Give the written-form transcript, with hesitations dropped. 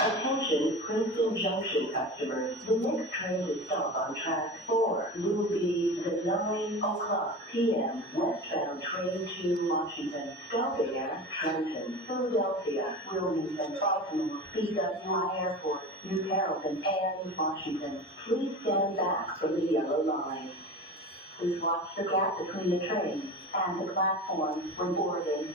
Attention Princeton Junction customers, the next train to stop on track 4 will be the 9 o'clock p.m. westbound train to Washington, stopping at Trenton, Philadelphia, Wilmington, Baltimore, BWI Airport, New Carrollton, and Washington. Please stand back from the yellow line. Please watch the gap between the trains and the platform when boarding.